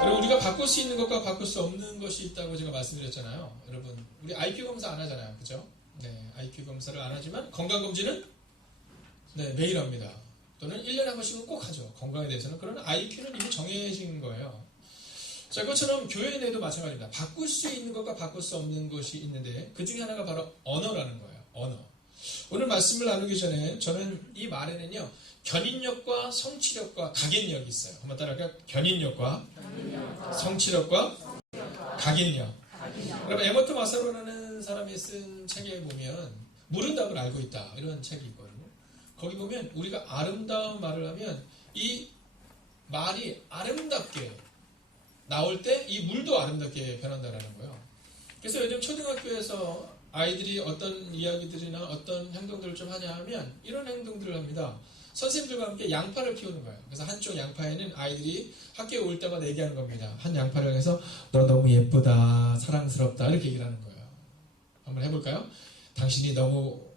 여러분, 우리가 바꿀 수 있는 것과 바꿀 수 없는 것이 있다고 제가 말씀드렸잖아요. 여러분, 우리 IQ 검사 안 하잖아요. 그죠? 네, IQ 검사를 안 하지만 건강검진은 네, 매일 합니다. 또는 1년에 한 번씩은 꼭 하죠. 건강에 대해서는. 그러나 IQ는 이미 정해진 거예요. 자, 그것처럼 교회 내도 마찬가지입니다. 바꿀 수 있는 것과 바꿀 수 없는 것이 있는데 그 중에 하나가 바로 언어라는 거예요. 언어. 오늘 말씀을 나누기 전에 저는 이 말에는요, 견인력과 성취력과 각인력이 있어요. 한번 따라할까요? 견인력과 성취력과 각인력. 그러면 에머트 마사로라는 사람이 쓴 책에 보면 물은 답을 알고 있다, 이런 책이 있거든요. 거기 보면 우리가 아름다운 말을 하면 이 말이 아름답게 나올 때 이 물도 아름답게 변한다는 거예요. 그래서 요즘 초등학교에서 아이들이 어떤 이야기들이나 어떤 행동들을 좀 하냐 하면 이런 행동들을 합니다. 선생님들과 함께 양파를 키우는 거예요. 그래서 한쪽 양파에는 아이들이 학교에 올 때마다 얘기하는 겁니다. 한 양파를 해서 너 너무 예쁘다, 사랑스럽다, 이렇게 얘기를 하는 거예요. 한번 해볼까요? 당신이 너무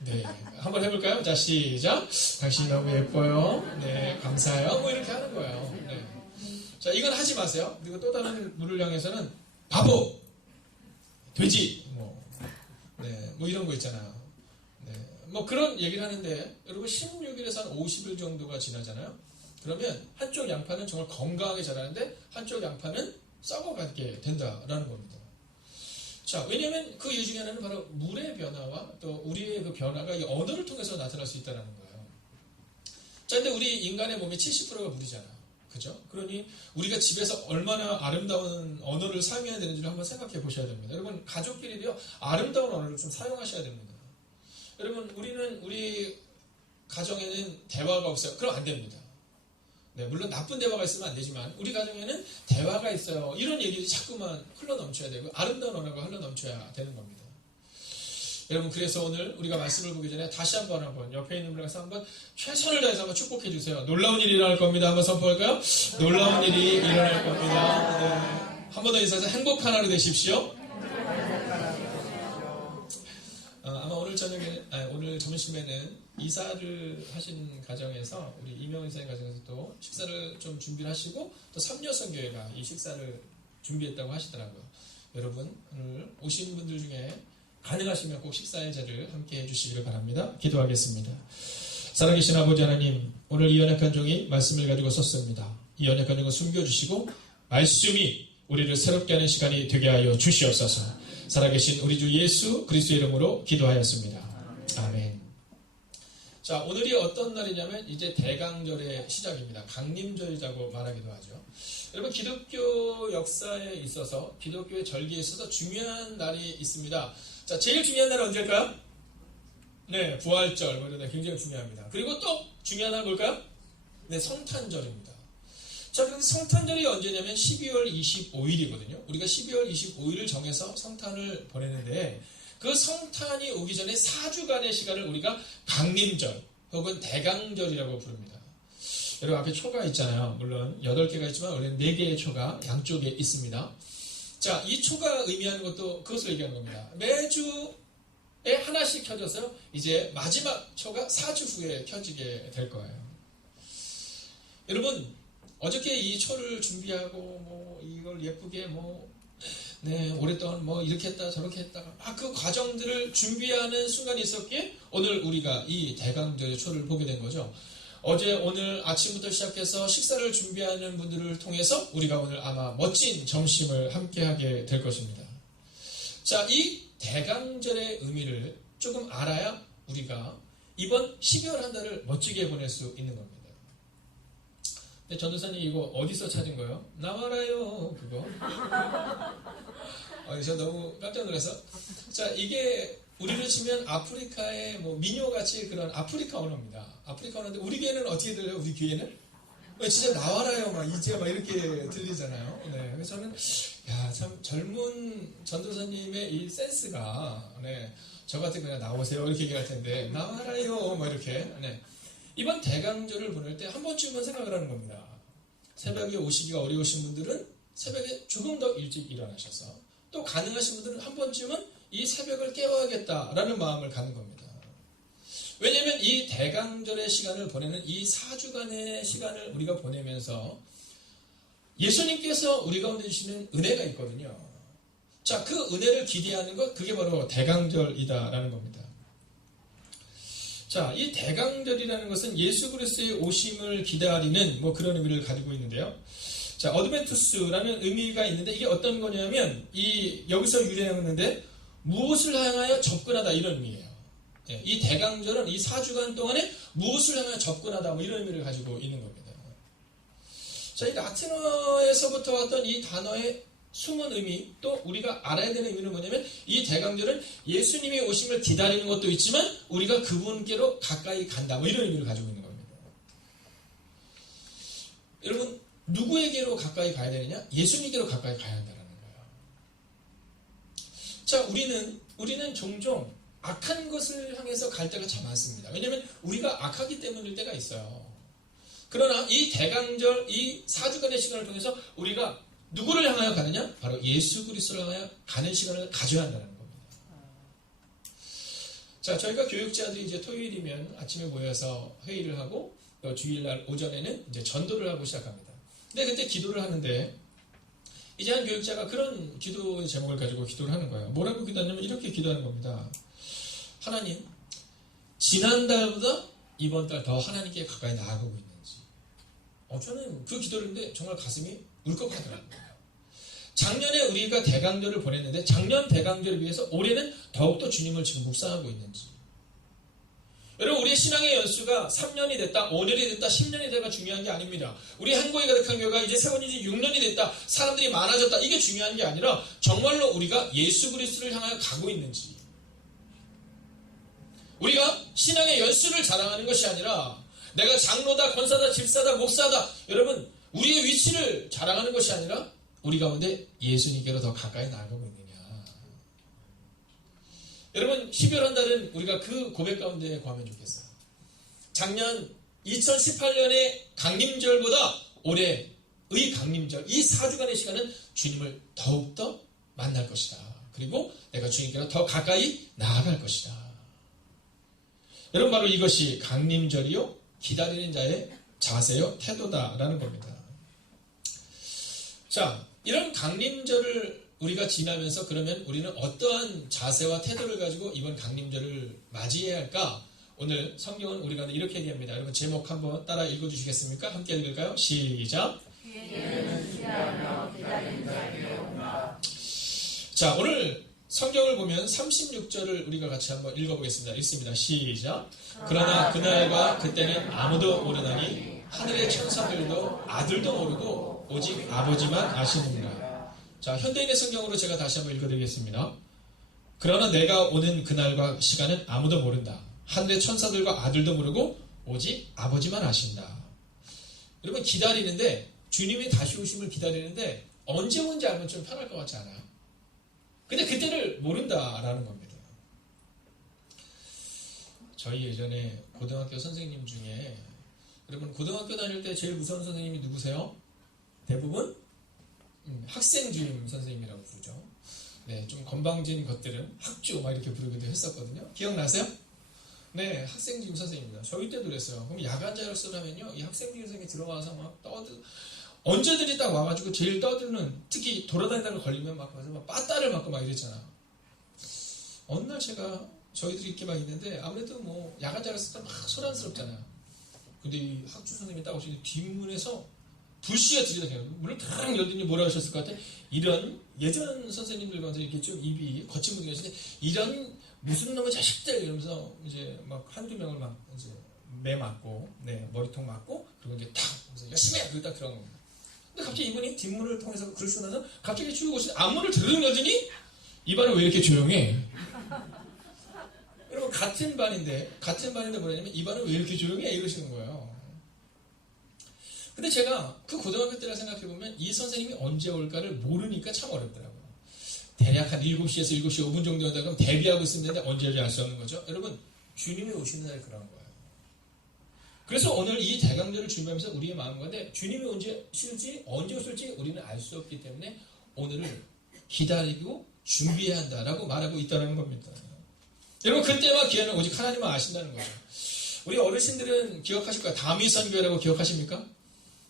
네, 한번 해볼까요? 자, 시작. 당신이 너무 예뻐요. 네, 감사해요. 뭐 이렇게 하는 거예요. 네. 자, 이건 하지 마세요. 그리고 또 다른 물을 향해서는 바보, 돼지, 뭐 이런 거 있잖아요. 네, 뭐 그런 얘기를 하는데 여러분 16일에서 한 50일 정도가 지나잖아요. 그러면 한쪽 양파는 정말 건강하게 자라는데 한쪽 양파는 썩어가게 된다라는 겁니다. 자, 왜냐하면 그 이유 중에 하나는 바로 물의 변화와 또 우리의 그 변화가 이 언어를 통해서 나타날 수 있다는 거예요. 자, 근데 우리 인간의 몸의 70%가 물이잖아요. 그죠? 그러니 우리가 집에서 얼마나 아름다운 언어를 사용해야 되는지를 한번 생각해 보셔야 됩니다. 여러분, 가족끼리도요, 아름다운 언어를 좀 사용하셔야 됩니다. 여러분, 우리 가정에는 대화가 없어요. 그럼 안 됩니다. 네, 물론 나쁜 대화가 있으면 안 되지만 우리 가정에는 대화가 있어요. 이런 얘기들이 자꾸만 흘러넘쳐야 되고 아름다운 언어가 흘러넘쳐야 되는 겁니다. 여러분, 그래서 오늘 우리가 말씀을 보기 전에 다시 한번 옆에 있는 분에서 한번 최선을 다해서 한번 축복해 주세요. 놀라운 일이 일어날 겁니다. 한번 선포할까요? 놀라운 일이 일어날 겁니다. 네. 한 번 더 인사해서 행복한 하루 되십시오. 아마 오늘 점심에는 이사를 하신 가정에서 우리 이명훈 이사님 가정에서 또 식사를 좀 준비를 하시고 또 삼려성교회가 이 식사를 준비했다고 하시더라고요. 여러분, 오늘 오신 분들 중에 가능하시면 꼭 식사의 자리를 함께 해주시기를 바랍니다. 기도하겠습니다. 살아계신 아버지 하나님, 오늘 이 연약한 종이 말씀을 가지고 섰습니다. 이 연약한 종을 숨겨주시고 말씀이 우리를 새롭게 하는 시간이 되게 하여 주시옵소서. 살아계신 우리 주 예수 그리스도의 이름으로 기도하였습니다. 아멘. 자, 오늘이 어떤 날이냐면 이제 대강절의 시작입니다. 강림절이라고 말하기도 하죠. 여러분, 기독교 역사에 있어서, 기독교의 절기에 있어서 중요한 날이 있습니다. 자, 제일 중요한 날은 언제일까요? 네, 부활절. 굉장히 중요합니다. 그리고 또 중요한 날은 뭘까요? 네, 성탄절입니다. 자, 그런데 성탄절이 언제냐면 12월 25일이거든요. 우리가 12월 25일을 정해서 성탄을 보내는데 그 성탄이 오기 전에 4주간의 시간을 우리가 강림절 혹은 대강절이라고 부릅니다. 여러분, 앞에 초가 있잖아요. 물론 8개가 있지만 원래는 4개의 초가 양쪽에 있습니다. 자, 이 초가 의미하는 것도 그것을 얘기하는 겁니다. 매주에 하나씩 켜져서 이제 마지막 초가 4주 후에 켜지게 될 거예요. 여러분, 어저께 이 초를 준비하고 이걸 예쁘게 오랫동안 이렇게 했다 저렇게 했다가 그 과정들을 준비하는 순간이 있었기에 오늘 우리가 이 대강절의 초를 보게 된 거죠. 오늘 아침부터 시작해서 식사를 준비하는 분들을 통해서 우리가 오늘 아마 멋진 점심을 함께 하게 될 것입니다. 자, 이 대강절의 의미를 조금 알아야 우리가 이번 12월 한 달을 멋지게 보낼 수 있는 겁니다. 근데 전도사님 이거 어디서 찾은 거예요? 나와라요, 그거. 저 너무 깜짝 놀라서. 자, 이게 우리로 치면 아프리카의 민요같이 그런 아프리카 언어입니다. 아프리카 언어인데 우리 귀에는 어떻게 들려요? 우리 귀에는? 진짜 나와라요, 이제 이렇게 들리잖아요. 네. 그래서 저는, 참 젊은 전도사님의 이 센스가, 저 같은 그냥 나오세요. 이렇게 얘기할 텐데, 나와라요, 이렇게. 네. 이번 대강절을 보낼 때 한 번쯤은 생각을 하는 겁니다. 새벽에 오시기가 어려우신 분들은 새벽에 조금 더 일찍 일어나셔서 또 가능하신 분들은 한 번쯤은 이 새벽을 깨워야겠다라는 마음을 갖는 겁니다. 왜냐하면 이 대강절의 시간을 보내는 이 4주간의 시간을 우리가 보내면서 예수님께서 우리 가운데 주시는 은혜가 있거든요. 자, 그 은혜를 기대하는 것, 그게 바로 대강절이다라는 겁니다. 자, 이 대강절이라는 것은 예수 그리스도의 오심을 기다리는 뭐 그런 의미를 가지고 있는데요. 자, 어드벤투스라는 의미가 있는데 이게 어떤 거냐면 여기서 유래했는데 무엇을 향하여 접근하다 이런 의미예요. 예, 이 대강절은 이 4주간 동안에 무엇을 향하여 접근하다 뭐 이런 의미를 가지고 있는 겁니다. 자, 이 라틴어에서부터 왔던 이 단어의 숨은 의미, 또 우리가 알아야 되는 의미는 뭐냐면 이 대강절은 예수님의 오심을 기다리는 것도 있지만 우리가 그분께로 가까이 간다 뭐 이런 의미를 가지고 있는 겁니다. 여러분, 누구에게로 가까이 가야 되느냐? 예수님께로 가까이 가야 한다는 거예요. 자, 우리는 종종 악한 것을 향해서 갈 때가 참 많습니다. 왜냐하면 우리가 악하기 때문일 때가 있어요. 그러나 이 대강절, 이 4주간의 시간을 통해서 우리가 누구를 향하여 가느냐? 바로 예수 그리스도를 향하여 가는 시간을 가져야 한다는 겁니다. 자, 저희가 교육자들이 이제 토요일이면 아침에 모여서 회의를 하고 또 주일날 오전에는 이제 전도를 하고 시작합니다. 근데 그때 기도를 하는데 이제 한 교육자가 그런 기도의 제목을 가지고 기도를 하는 거예요. 뭐라고 기도하냐면 이렇게 기도하는 겁니다. 하나님, 지난달보다 이번 달 더 하나님께 가까이 나아가고 있는지. 저는 그 기도를 했는데 정말 가슴이 울컥하더라고요. 작년에 우리가 대강절을 보냈는데 작년 대강절에 비해서 올해는 더욱더 주님을 지금 묵상하고 있는지. 여러분, 우리의 신앙의 연수가 3년이 됐다, 5년이 됐다, 10년이 됐다가 중요한 게 아닙니다. 우리 한국의 가득한 교회가 이제 세워진 지 6년이 됐다, 사람들이 많아졌다, 이게 중요한 게 아니라 정말로 우리가 예수 그리스도를 향하여 가고 있는지. 우리가 신앙의 연수를 자랑하는 것이 아니라 내가 장로다, 권사다, 집사다, 목사다, 여러분, 우리의 위치를 자랑하는 것이 아니라 우리 가운데 예수님께로 더 가까이 나아가고 있느냐. 여러분, 12월 한 달은 우리가 그 고백 가운데 구하면 좋겠어요. 작년 2018년의 강림절보다 올해의 강림절, 이 4주간의 시간은 주님을 더욱더 만날 것이다. 그리고 내가 주님께로 더 가까이 나아갈 것이다. 여러분, 바로 이것이 강림절이요, 기다리는 자의 자세요, 태도다라는 겁니다. 자, 이런 강림절을 우리가 지나면서 그러면 우리는 어떠한 자세와 태도를 가지고 이번 강림절을 맞이해야 할까? 오늘 성경은 우리가 이렇게 얘기합니다. 여러분, 제목 한번 따라 읽어주시겠습니까? 함께 읽을까요? 시작! 자, 오늘 성경을 보면 36절을 우리가 같이 한번 읽어보겠습니다. 읽습니다. 시작! 그러나 그날과 그때는 아무도 모르나니 하늘의 천사들도 아들도 모르고 오직 아버지만 아시느니라. 자, 현대인의 성경으로 제가 다시 한번 읽어드리겠습니다. 그러나 내가 오는 그날과 시간은 아무도 모른다. 하늘의 천사들과 아들도 모르고 오직 아버지만 아신다. 여러분, 기다리는데, 주님이 다시 오심을 기다리는데 언제 온지 알면 좀 편할 것 같지 않아요? 근데 그때를 모른다라는 겁니다. 저희 예전에 고등학교 선생님 중에, 여러분, 고등학교 다닐 때 제일 무서운 선생님이 누구세요? 대부분 학생주임 선생님이라고 부르죠. 네, 좀 건방진 것들은 학주 막 이렇게 부르기도 했었거든요. 기억나세요? 네, 학생주임 선생님입니다. 저희 때도 그랬어요. 그럼 야간 자율학습을 하면요, 이 학생주임 선생님이 들어와서 막 언제들이 딱 와가지고 제일 떠드는, 특히 돌아다니다가 걸리면 막 빠따를 맞고 막 이랬잖아. 어느 날 저희들이 이렇게 막 있는데 아무래도 뭐 야간 자율학습 때 막 소란스럽잖아요. 근데 이 학주 선생님이 딱 오시는데 뒷문에서 불씨가 들리다 문을 탁 열더니 뭐라 하셨을 것 같아? 이런, 예전 선생님들 가운데 이렇게 좀 입이 거친 분이 계시는데, 이런 무슨 놈의 자식들 이러면서 이제 막 한두 명을 막 이제 매 맞고, 네, 머리통 맞고, 그리고 이제 탁 열심히 해! 그리고 딱 들어간 겁니다. 근데 갑자기 이분이 뒷문을 통해서 그러시고 나서 갑자기 쭉 오시는데 앞문을 드르륵 열더니 입안은 왜 이렇게 조용해? 여러분, 같은 반인데 뭐냐면 입안은 왜 이렇게 조용해? 이러시는 거예요. 근데 제가 그 고등학교 때를 생각해보면 이 선생님이 언제 올까를 모르니까 참 어렵더라고요. 대략 한 7시에서 7시 5분 정도 하다 그러면 대비하고 있으면 되는데 언제 올지 알 수 없는 거죠. 여러분, 주님이 오시는 날 그런 거예요. 그래서 오늘 이 대강절을 준비하면서 우리의 마음 가운데 주님이 언제 오실지 우리는 알 수 없기 때문에 오늘을 기다리고 준비해야 한다라고 말하고 있다는 겁니다. 여러분 그때와 기한은 오직 하나님만 아신다는 거죠. 우리 어르신들은 기억하실 거예요. 다미선교회라고 기억하십니까?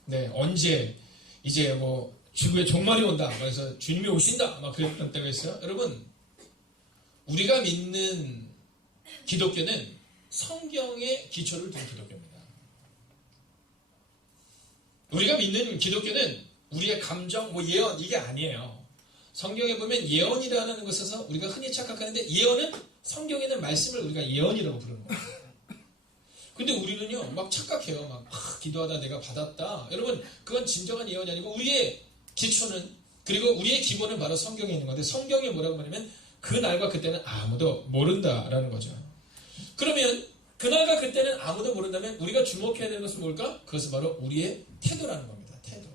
네, 언제 이제 뭐 지구에 종말이 온다. 그래서 주님이 오신다. 막 그랬던 때가 있어요. 여러분 우리가 믿는 기독교는 성경의 기초를 둔 기독교입니다. 우리가 믿는 기독교는 우리의 감정, 뭐 예언 이게 아니에요. 성경에 보면 예언이라는 것에서 우리가 흔히 착각하는데 예언은 성경에는 말씀을 우리가 예언이라고 부르는 거예요. 근데 우리는요 막 착각해요. 막 기도하다 내가 받았다. 여러분 그건 진정한 예언이 아니고 우리의 기초는 그리고 우리의 기본은 바로 성경에 있는 건데 성경이 뭐라고 말하면 그날과 그때는 아무도 모른다라는 거죠. 그러면 그날과 그때는 아무도 모른다면 우리가 주목해야 되는 것은 뭘까? 그것은 바로 우리의 태도라는 겁니다. 태도.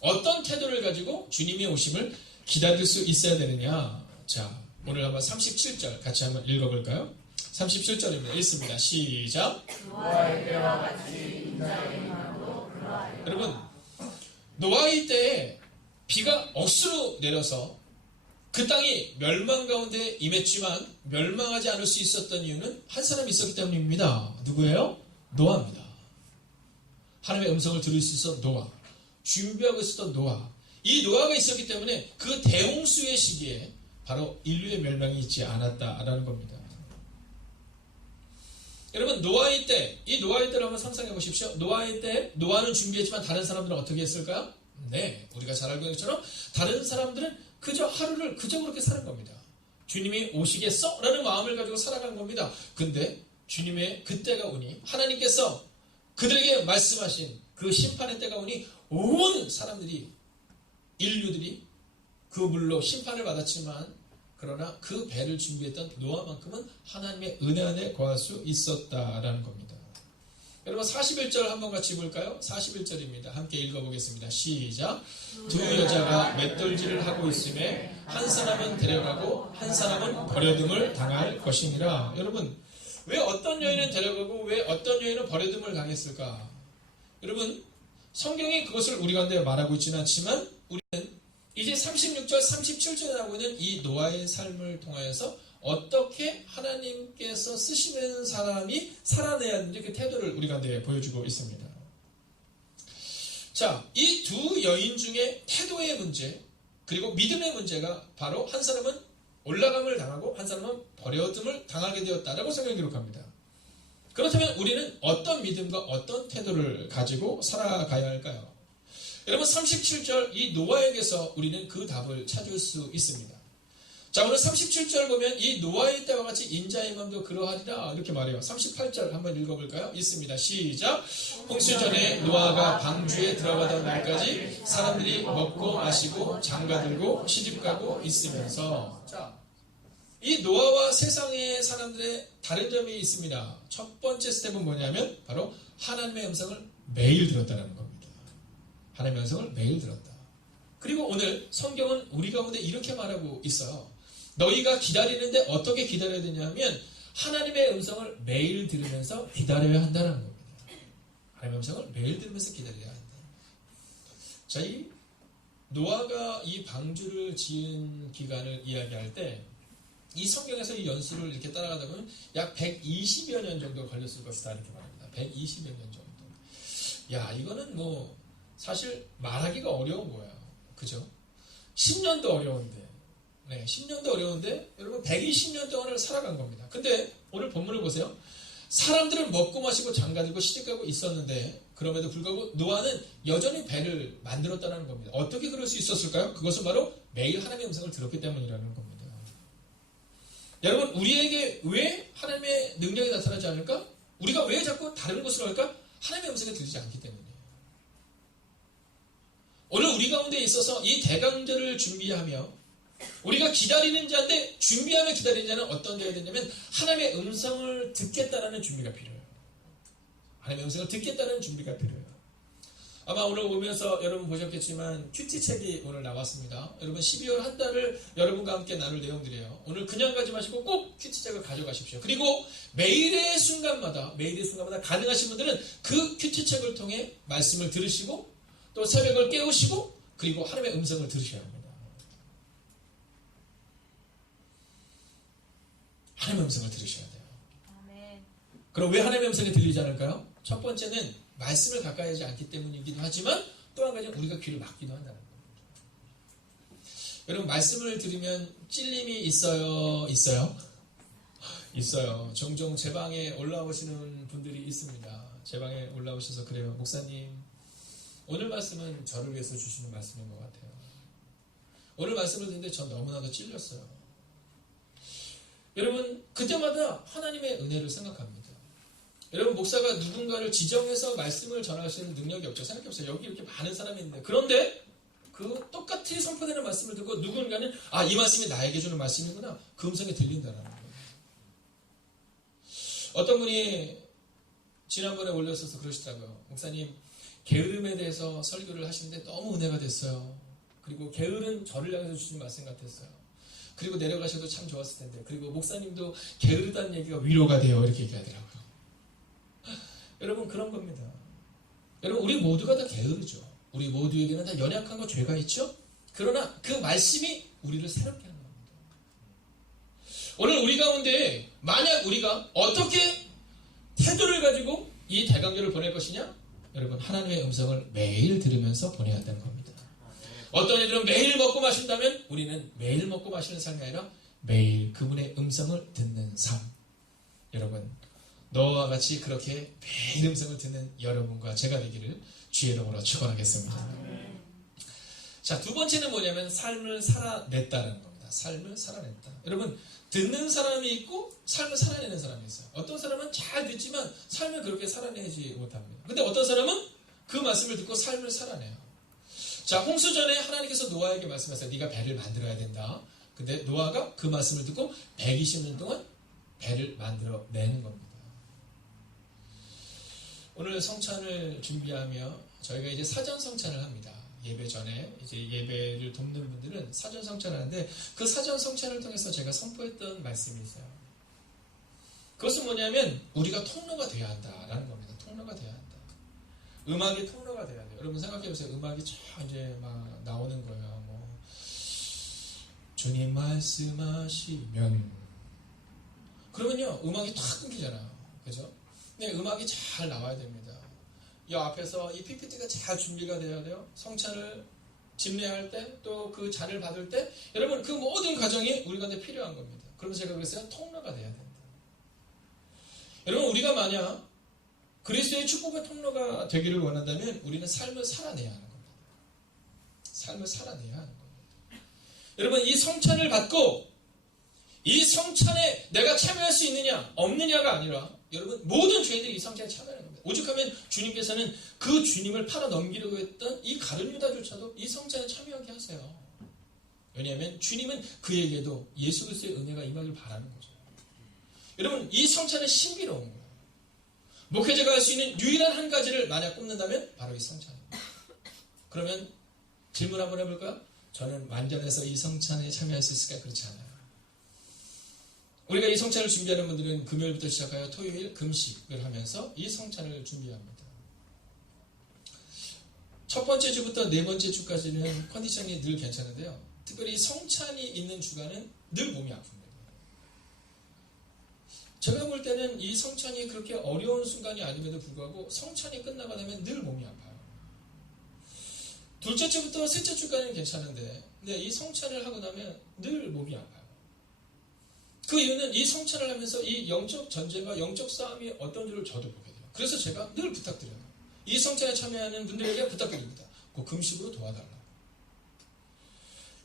어떤 태도를 가지고 주님의 오심을 기다릴 수 있어야 되느냐. 자, 오늘 한번 37절 같이 한번 읽어볼까요? 37절입니다. 읽습니다. 시작. 노아의 때와 같이 인자의 임함도 그러하리라. 여러분 노아의 때에 비가 억수로 내려서 그 땅이 멸망 가운데 임했지만 멸망하지 않을 수 있었던 이유는 한 사람이 있었기 때문입니다. 누구예요? 노아입니다. 하나님의 음성을 들을 수 있었던 노아. 준비하고 있었던 노아. 이 노아가 있었기 때문에 그 대홍수의 시기에 바로 인류의 멸망이 있지 않았다라는 겁니다. 여러분 노아의 때, 이 노아의 때를 한번 상상해 보십시오. 노아의 때 노아는 준비했지만 다른 사람들은 어떻게 했을까요? 네, 우리가 잘 알고 있는 것처럼 다른 사람들은 그저 하루를 그저 그렇게 사는 겁니다. 주님이 오시겠어? 라는 마음을 가지고 살아가는 겁니다. 근데 주님의 그때가 오니 하나님께서 그들에게 말씀하신 그 심판의 때가 오니 온 사람들이 인류들이 그 물로 심판을 받았지만 그러나 그 배를 준비했던 노아만큼은 하나님의 은혜 안에 거할 수 있었다라는 겁니다. 여러분 41절 한번 같이 볼까요? 41절입니다. 함께 읽어보겠습니다. 시작. 두 여자가 맷돌질을 하고 있음에 한 사람은 데려가고 한 사람은 버려둠을 당할 것이니라. 여러분 왜 어떤 여인은 데려가고 왜 어떤 여인은 버려둠을 당했을까? 여러분 성경이 그것을 우리 가운데 말하고 있지는 않지만 우리는 이제 36절 37절에 나오고 있는 이 노아의 삶을 통하여서 어떻게 하나님께서 쓰시는 사람이 살아내야 하는지 그 태도를 우리 가운데 보여주고 있습니다. 자, 이 두 여인 중에 태도의 문제 그리고 믿음의 문제가 바로 한 사람은 올라감을 당하고 한 사람은 버려둠을 당하게 되었다라고 성경이 기록합니다. 그렇다면 우리는 어떤 믿음과 어떤 태도를 가지고 살아가야 할까요? 여러분 37절 이 노아에게서 우리는 그 답을 찾을 수 있습니다. 자, 오늘 37절 보면 이 노아의 때와 같이 인자의 마음도 그러하리라 이렇게 말해요. 38절 한번 읽어볼까요? 있습니다. 시작. 홍수 전에 노아가 방주에 들어가던 날까지 사람들이 먹고 마시고 장가들고 시집가고 있으면서 자, 이 노아와 세상의 사람들의 다른 점이 있습니다. 첫 번째 스텝은 뭐냐면 바로 하나님의 음성을 매일 들었다는 겁니다. 하나님의 음성을 매일 들었다. 그리고 오늘 성경은 우리 가운데 이렇게 말하고 있어요. 너희가 기다리는데 어떻게 기다려야 되냐면 하나님의 음성을 매일 들으면서 기다려야 한다는 겁니다. 하나님의 음성을 매일 들으면서 기다려야 한다. 자, 이 노아가 이 방주를 지은 기간을 이야기할 때 이 성경에서 이 연수를 이렇게 따라가다 보면 약 120여 년 정도 걸렸을 것이다 이렇게 말합니다. 120여 년 정도. 야, 이거는 뭐 사실 말하기가 어려운 거예요. 그죠? 10년도 어려운데 네, 10년도 어려운데 여러분 120년 동안을 살아간 겁니다. 근데 오늘 본문을 보세요. 사람들은 먹고 마시고 장가들고 시집가고 있었는데 그럼에도 불구하고 노아는 여전히 배를 만들었다는 겁니다. 어떻게 그럴 수 있었을까요? 그것은 바로 매일 하나님의 음성을 들었기 때문이라는 겁니다. 여러분 우리에게 왜 하나님의 능력이 나타나지 않을까? 우리가 왜 자꾸 다른 곳으로 갈까? 하나님의 음성을 들리지 않기 때문이에요. 오늘 우리 가운데 있어서 이 대강절을 준비하며 우리가 기다리는 자인데 준비하며 기다리는 자는 어떤 자가 되냐면 하나님의 음성을 듣겠다라는 준비가 필요해요. 하나님의 음성을 듣겠다는 준비가 필요해요. 아마 오늘 오면서 여러분 보셨겠지만 큐티 책이 오늘 나왔습니다. 여러분 12월 한 달을 여러분과 함께 나눌 내용들이에요. 오늘 그냥 가지 마시고 꼭 큐티 책을 가져가십시오. 그리고 매일의 순간마다 가능하신 분들은 그 큐티 책을 통해 말씀을 들으시고 또 새벽을 깨우시고 그리고 하나님의 음성을 들으셔야 합니다. 하나님의 음성을 들으셔야 돼요. 아멘. 그럼 왜 하나님의 음성이 들리지 않을까요? 첫 번째는 말씀을 가까이 하지 않기 때문이기도 하지만 또 한 가지는 우리가 귀를 막기도 한다는 겁니다. 여러분 말씀을 들으면 찔림이 있어요? 있어요? 있어요. 종종 제 방에 올라오시는 분들이 있습니다. 제 방에 올라오셔서 그래요. 목사님, 오늘 말씀은 저를 위해서 주시는 말씀인 것 같아요. 오늘 말씀을 듣는데 전 너무나도 찔렸어요. 여러분, 그때마다 하나님의 은혜를 생각합니다. 여러분, 목사가 누군가를 지정해서 말씀을 전하시는 능력이 없죠. 생각해보세요. 여기 이렇게 많은 사람이 있는데. 그런데 그 똑같이 선포되는 말씀을 듣고 누군가는 이 말씀이 나에게 주는 말씀이구나. 그 음성이 들린다는 거예요. 어떤 분이 지난번에 올렸어서 그러시더라고요. 목사님, 게으름에 대해서 설교를 하시는데 너무 은혜가 됐어요. 그리고 게으른 저를 향해서 주신 말씀 같았어요. 그리고 내려가셔도 참 좋았을 텐데. 그리고 목사님도 게으르다는 얘기가 위로가 돼요. 이렇게 얘기하더라고요. 여러분, 그런 겁니다. 여러분, 우리 모두가 다 게으르죠. 우리 모두에게는 다 연약한 죄가 있죠. 그러나 그 말씀이 우리를 새롭게 하는 겁니다. 오늘 우리 가운데 만약 우리가 어떻게 태도를 가지고 이 대강절을 보낼 것이냐? 여러분, 하나님의 음성을 매일 들으면서 보내야 한다는 겁니다. 어떤 이들은 매일 먹고 마신다면 우리는 매일 먹고 마시는 삶이 아니라 매일 그분의 음성을 듣는 삶. 여러분, 너와 같이 그렇게 매일 음성을 듣는 여러분과 제가 되기를 주의 이름으로 축원하겠습니다. 자, 두 번째는 뭐냐면 삶을 살아냈다는 겁니다. 삶을 살아냈다. 여러분, 듣는 사람이 있고 삶을 살아내는 사람이 있어요. 어떤 사람은 잘 듣지만 삶을 그렇게 살아내지 못합니다. 근데 어떤 사람은 그 말씀을 듣고 삶을 살아내요. 자, 홍수전에 하나님께서 노아에게 말씀하세요. 네가 배를 만들어야 된다. 근데 노아가 그 말씀을 듣고 120년 동안 배를 만들어내는 겁니다. 오늘 성찬을 준비하며 저희가 이제 사전 성찬을 합니다. 예배 전에 이제 예배를 돕는 분들은 사전 성찬을 하는데 그 사전 성찬을 통해서 제가 선포했던 말씀이 있어요. 그것은 뭐냐면 우리가 통로가 돼야 한다라는 겁니다. 통로가 돼야 한다. 음악이 통로가 돼야 돼요. 여러분 생각해보세요. 음악이 쫙 이제 막 나오는 거예요. 뭐 주님 말씀하시면 그러면요 음악이 탁 끊기잖아요. 그죠? 근데 음악이 잘 나와야 됩니다. 이 앞에서 이 PPT가 잘 준비가 돼야 돼요. 성찬을 집례할 때, 또 그 잔을 받을 때, 여러분 그 모든 과정이 우리 가운데 필요한 겁니다. 그러면 제가 그랬어요. 통로가 돼야 된다. 여러분 우리가 만약 그리스도의 축복의 통로가 되기를 원한다면 우리는 삶을 살아내야 하는 겁니다. 삶을 살아내야 하는 겁니다. 여러분 이 성찬을 받고 이 성찬에 내가 참여할 수 있느냐 없느냐가 아니라 여러분 모든 죄인들이 이 성찬에 참여하는 겁니다. 오죽하면 주님께서는 그 주님을 팔아 넘기려고 했던 이 가룟 유다조차도 이 성찬에 참여하게 하세요. 왜냐하면 주님은 그에게도 예수 그리스도의 은혜가 임하길 바라는 거죠. 여러분 이 성찬은 신비로운 거예요. 목회자가 할 수 있는 유일한 한 가지를 만약 꼽는다면 바로 이 성찬입니다. 그러면 질문 한번 해볼까요? 저는 완전해서 이 성찬에 참여할 수 있을까? 그렇지 않아요. 우리가 이 성찬을 준비하는 분들은 금요일부터 시작하여 토요일 금식을 하면서 이 성찬을 준비합니다. 첫 번째 주부터 네 번째 주까지는 컨디션이 늘 괜찮은데요. 특별히 성찬이 있는 주간은 늘 몸이 아픕니다. 제가 볼 때는 이 성찬이 그렇게 어려운 순간이 아님에도 불구하고 성찬이 끝나고 나면 늘 몸이 아파요. 둘째 주부터 셋째 주까지는 괜찮은데 근데 이 성찬을 하고 나면 늘 몸이 아파요. 그 이유는 이 성찬을 하면서 이 영적 전쟁과 영적 싸움이 어떤 줄을 저도 보게 돼요. 그래서 제가 늘 부탁드려요. 이 성찬에 참여하는 분들에게 부탁드립니다. 그 금식으로 도와달라.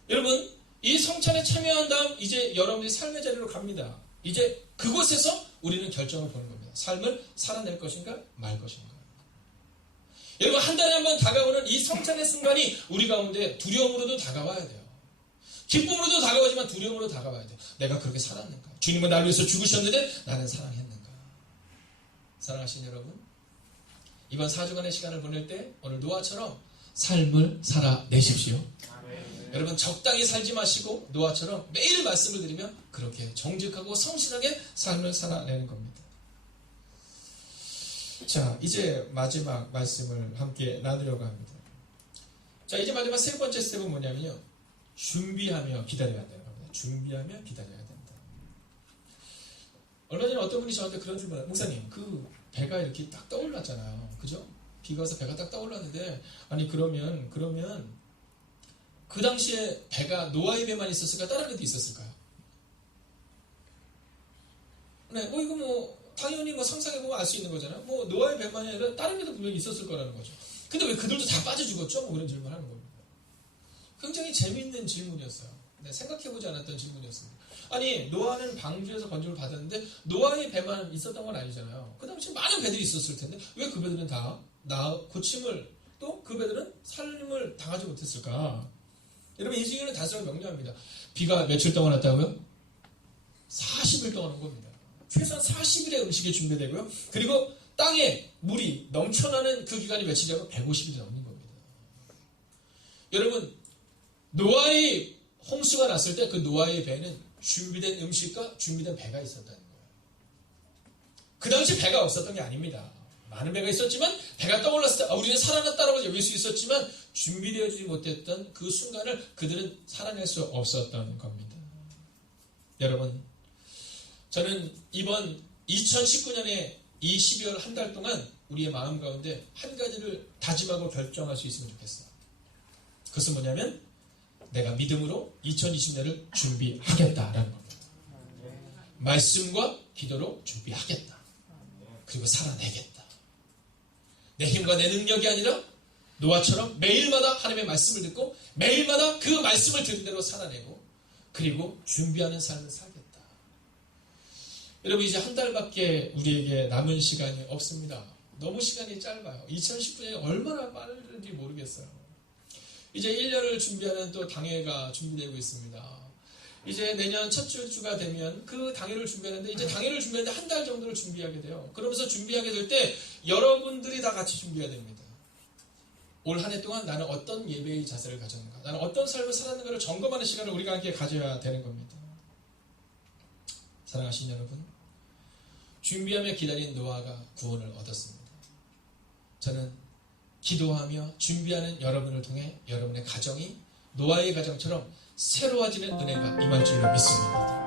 여러분 이 성찬에 참여한 다음 이제 여러분들이 삶의 자리로 갑니다. 이제 그곳에서 우리는 결정을 보는 겁니다. 삶을 살아낼 것인가 말 것인가. 여러분 한 달에 한 번 다가오는 이 성찬의 순간이 우리 가운데 두려움으로도 다가와야 돼요. 기쁨으로도 다가오지만 두려움으로 다가와야 돼요. 내가 그렇게 살았는가? 주님은 나를 위해서 죽으셨는데 나는 사랑했는가? 사랑하신 여러분, 이번 4주간의 시간을 보낼 때 오늘 노아처럼 삶을 살아내십시오. 아멘. 여러분 적당히 살지 마시고 노아처럼 매일 말씀을 드리며 그렇게 정직하고 성실하게 삶을 살아내는 겁니다. 자, 이제 마지막 말씀을 함께 나누려고 합니다. 자, 이제 마지막 세 번째 스텝은 뭐냐면요. 준비하며 기다려야 한다는 겁니다. 준비하며 기다려야 된다. 얼마 전에 어떤 분이 저한테 그런 질문을, 목사님, 그 배가 이렇게 딱 떠올랐잖아요. 그죠? 비가 와서 배가 딱 떠올랐는데, 아니, 그러면, 그 당시에 배가 노아의 배만 있었을까? 다른 배도 있었을까요? 네, 이거 당연히 상상해보면 알 수 있는 거잖아요. 노아의 배만이 아니라 다른 배도 분명히 있었을 거라는 거죠. 근데 왜 그들도 다 빠져 죽었죠? 그런 질문을 하는 겁니다. 굉장히 재미있는 질문이었어요. 네, 생각해보지 않았던 질문이었습니다. 아니, 노아는 방주에서 건축을 받았는데 노아의 배만 있었던 건 아니잖아요. 그 당시 많은 배들이 있었을 텐데 왜 그 배들은 다 고침을, 또 그 배들은 삶을 당하지 못했을까? 여러분, 이 증인은 단서를 명료합니다. 비가 며칠 동안 왔다고요? 40일 동안 온 겁니다. 최소한 40일의 음식이 준비되고요. 그리고 땅에 물이 넘쳐나는 그 기간이 며칠이라고? 150일이 넘는 겁니다. 여러분, 노아의 홍수가 났을 때 그 노아의 배는 준비된 음식과 준비된 배가 있었다는 거예요. 그 당시 배가 없었던 게 아닙니다. 많은 배가 있었지만 배가 떠올랐을 때 우리는 살아났다라고 여길 수 있었지만 준비되어지지 못했던 그 순간을 그들은 살아낼 수 없었던 겁니다. 여러분, 저는 이번 2019년에 이 12월 한 달 동안 우리의 마음 가운데 한 가지를 다짐하고 결정할 수 있으면 좋겠어요. 그것은 뭐냐면 내가 믿음으로 2020년을 준비하겠다라는 겁니다. 말씀과 기도로 준비하겠다. 그리고 살아내겠다. 내 힘과 내 능력이 아니라 노아처럼 매일마다 하나님의 말씀을 듣고 매일마다 그 말씀을 들은 대로 살아내고 그리고 준비하는 삶을 살겠다. 여러분, 이제 한 달밖에 우리에게 남은 시간이 없습니다. 너무 시간이 짧아요. 2019년이 얼마나 빠른지 모르겠어요. 이제 1년을 준비하는 또 당회가 준비되고 있습니다. 이제 내년 첫 주가 되면 그 당회를 준비하는데 이제 당회를 준비하는데 한 달 정도를 준비하게 돼요. 그러면서 준비하게 될 때 여러분들이 다 같이 준비해야 됩니다. 올 한 해 동안 나는 어떤 예배의 자세를 가졌는가, 나는 어떤 삶을 살았는가를 점검하는 시간을 우리가 함께 가져야 되는 겁니다. 사랑하신 여러분, 준비하며 기다린 노아가 구원을 얻었습니다. 저는 기도하며 준비하는 여러분을 통해 여러분의 가정이 노아의 가정처럼 새로워지는 은혜가 임할 줄로 믿습니다.